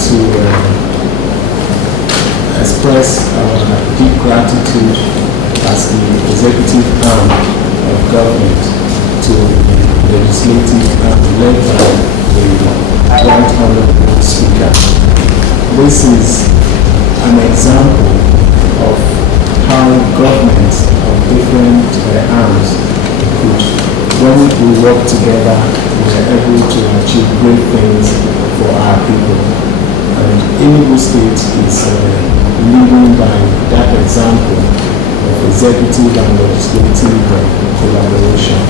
to express our deep gratitude as the executive arm of government to the legislative arm led by the Right Honorable Speaker. This is an example of how governments of different arms could, when we work together, we are able to achieve great things for our people. And Enugu State is leading by that example of executive and legislative collaboration.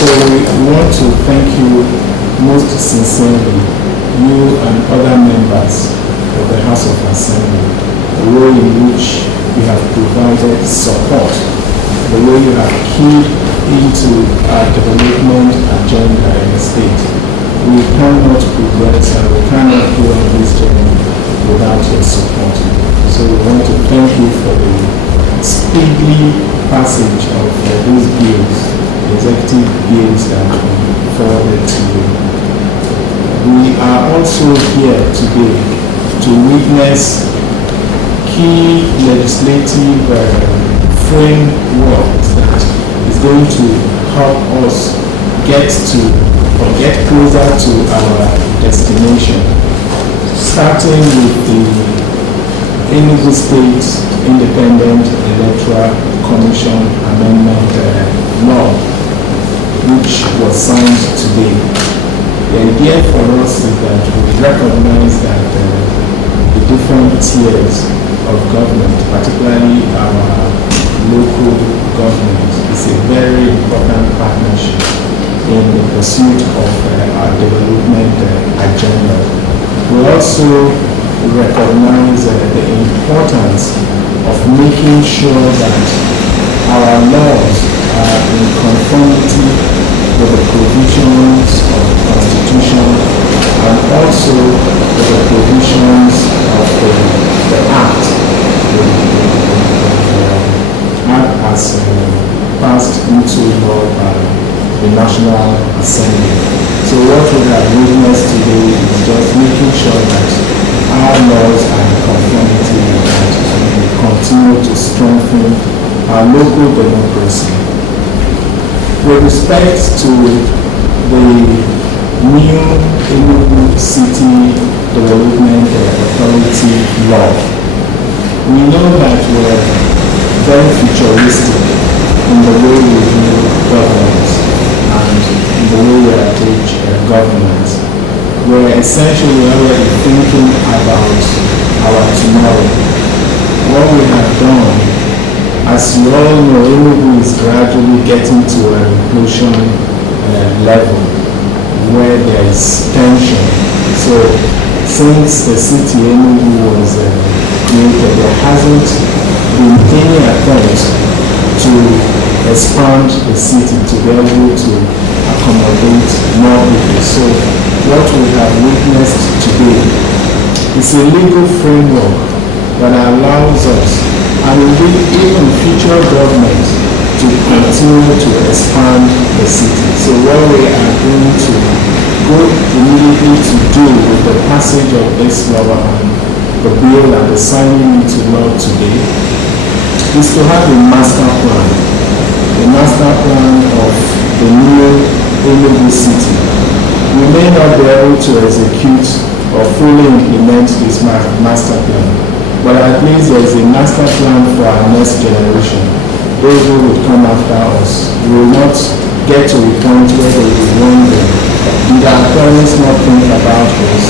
So we want to thank you most sincerely, you and other members of the House of Assembly, the way in which you have provided support, the way you have keyed into our development agenda in the state. We cannot progress and we cannot go on this journey without your support. So we want to thank you for the speedy passage of these bills, executive bills that we forwarded to you. We are also here today to witness key legislative framework that is going to help us get closer to our destination, starting with the Enugu State Independent Electoral Commission Amendment Law, which was signed today. The idea for us is that we recognize that the different tiers of government, particularly our local government, is a very important partnership in the pursuit of our development agenda. We also recognize the importance of making sure that our laws are in conformity with the provisions of the Constitution and also with the provisions of the Act. The Act has passed into law by the National Assembly. So what we have witnessed today is just making sure that our laws are in conformity with that and we continue to strengthen our local democracy. With respect to the new Enugu City Development Authority law, we know that we're very futuristic in the way we view government and in the way we approach government. We're essentially already thinking about our tomorrow. What we have done, as you all know, Enugu is gradually getting to an implosion level where there is tension. So since the city Enugu was created, there hasn't been any attempt to expand the city to be able to accommodate more people. So what we have witnessed today is a legal framework that allows us, and indeed even future government, to continue to expand the city. So what we are going to go immediately to do with the passage of this law and the bill and the signing into law today is to have a master plan. The master plan of the new Enugu City. We may not be able to execute or fully implement this master plan, but at least there is a master plan for our next generation. Those who will come after us will not get to a point where they will wonder, did our parents not think about us?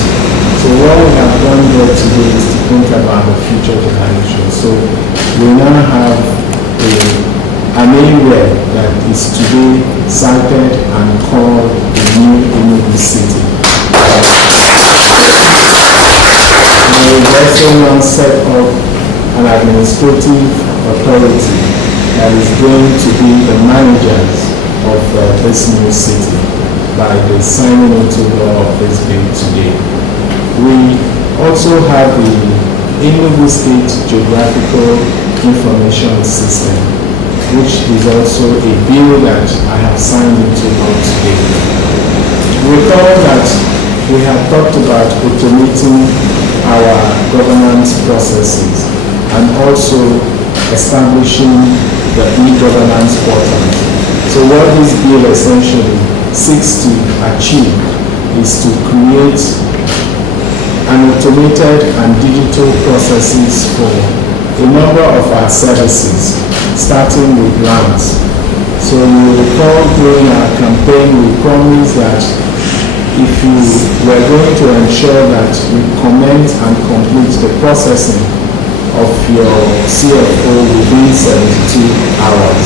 So what we have done here today is to think about the future generation. So we now have an area that is today cited and called the new Enugu City. We've also now set up an administrative authority that is going to be the managers of this new city by the signing into law of this bill today. We also have the Enugu State Geographical Information System, which is also a bill that I have signed into law today. Recall that we have talked about automating our governance processes and also establishing the e-governance portal. So what this bill essentially seeks to achieve is to create an automated and digital processes for a number of our services, starting with lands. So you recall during our campaign we promised that if you were going to ensure that we comment and complete the processing of your CFO within 72 hours.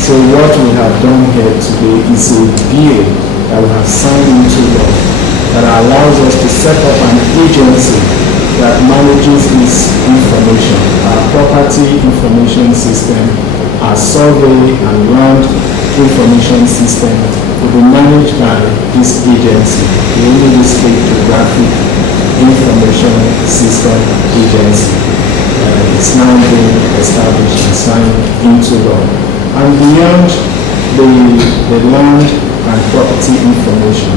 So what we have done here today is a bill that we have signed into law that allows us to set up an agency that manages this information. Our property information system, our survey and land information system will be managed by this agency, the Enugu State Geographic Information System Agency. It's now being established and signed into law. And beyond the land and property information,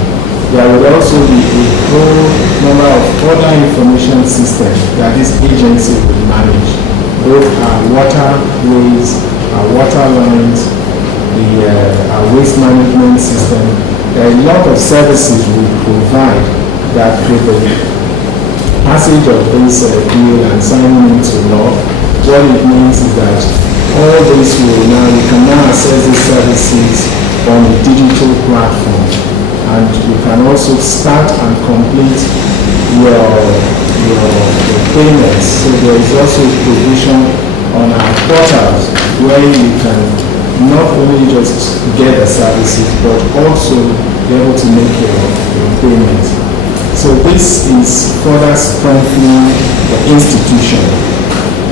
there will also be a whole number of other information systems that this agency will manage, both our waterways, our water lines, our waste management system. There are a lot of services we provide that with the passage of this bill and signing into law, what it means is that all this will now, you can now access these services on a digital platform, and you can also start and complete your payments. So there is also a provision on our portals where you can not only just get the services but also be able to make your payments. So this is further strengthening the institution.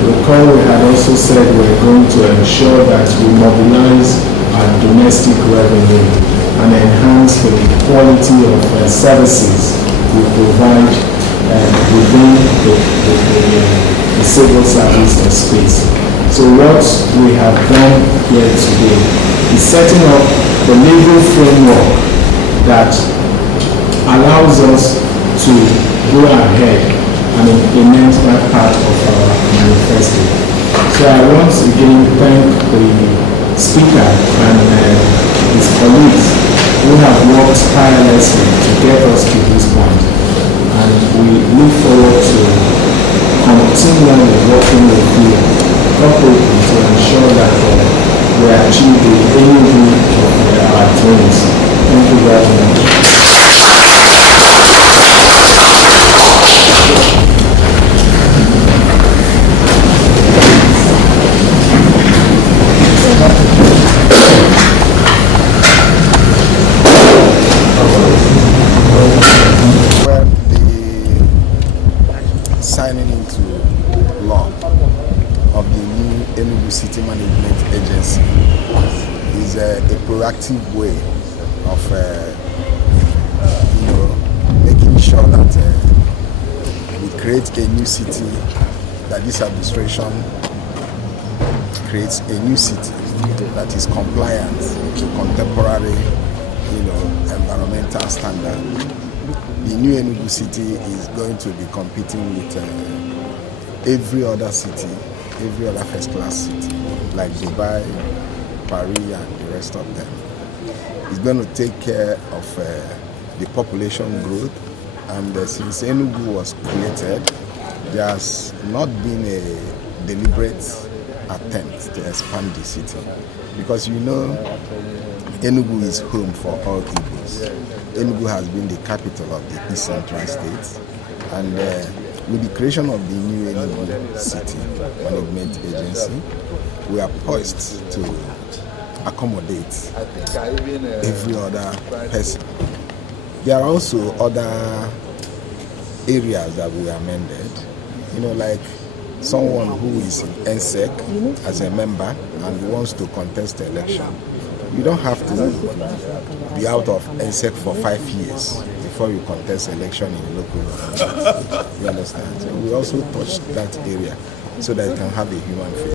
Recall we had also said we're going to ensure that we mobilize our domestic revenue and enhance the quality of services we provide within the civil service space. So what we have done here today is setting up the legal framework that allows us to go ahead and implement that part of our manifesto. So I once again thank the speaker and his colleagues who have worked tirelessly to get us to this point. And we look forward to continually working with you corporately to ensure that we achieve the aim of our dreams. Thank you very much. Signing into law of the new Enugu City Management Agency is a proactive way of making sure that we create a new city, that this administration creates a new city that is compliant to contemporary environmental standards. The new Enugu City is going to be competing with every other city, every other first-class city, like Dubai, Paris, and the rest of them. It's going to take care of the population growth, and since Enugu was created, there has not been a deliberate attempt to expand the city, because Enugu is home for all Igbos. Enugu has been the capital of the East Central states, and with the creation of the new Enugu City Management Agency, we are poised to accommodate every other person. There are also other areas that we amended, like someone who is in ENSIEC as a member and wants to contest the election. You don't have to be out of ENSIEC for 5 years before you contest election in local government. You understand? So we also touched that area so that it can have a human face.